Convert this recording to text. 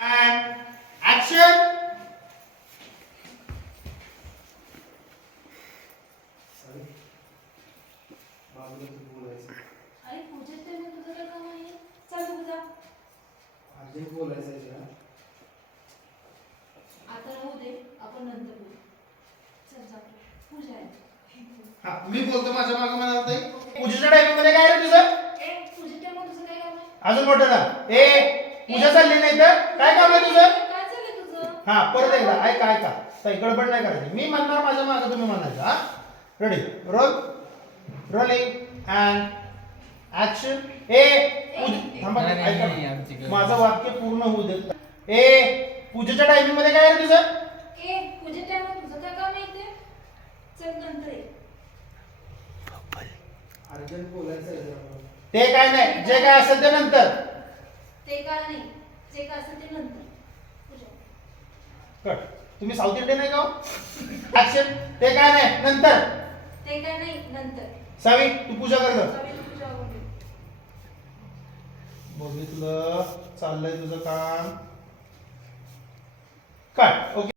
And action. अरे पूजेत त्याने तुझं काय काम आहे? चल तू जा. अर्जंट बोलायचं आहे जरा. आता राहू दे, आपण नंतर बोलू. चल जा. पूजा आहे. हा मी बोलतो माझ्या मागे म्हणाल ताई. पूजेच्या टाइमिंग मध्ये काय रे तुझं? ए पूजेत त्याने तुझं काय काम आहे? अजून मोठं ना. पूजा चालली नाही तर काय काम आहे तुझं? काय चाललंय तुझं? हा परत एकदा ऐका. ताई गडबड नाही करायची. मी म्हणणार माझ्या मागे तुम्ही म्हणायचं. हा ready roll rolling and action. थांबा ऐका. माझं वाक्य पूर्ण होऊ देत. पूजेच्या टाइमिंग मध्ये काय रे तुझं? ए पूजेत त्याने तुझं काय काम आहे ते? चल नंतर ये. अर्जंट बोलायचं आहे. ते काय नाही, जे काय असेल ते नंतर. ते काय नाही, जे काय असेल ते नंतर. पूजा. कट. तुम्ही साऊथ इंडियन आहे का? ऍक्शन. ते काय नाही नंतर. ते काय नाही, नंतर. सावी तू पूजा कर गं. चालेल, पूजा वगैरे. बघितलं चाललंय तुझं काम. कट. ओके.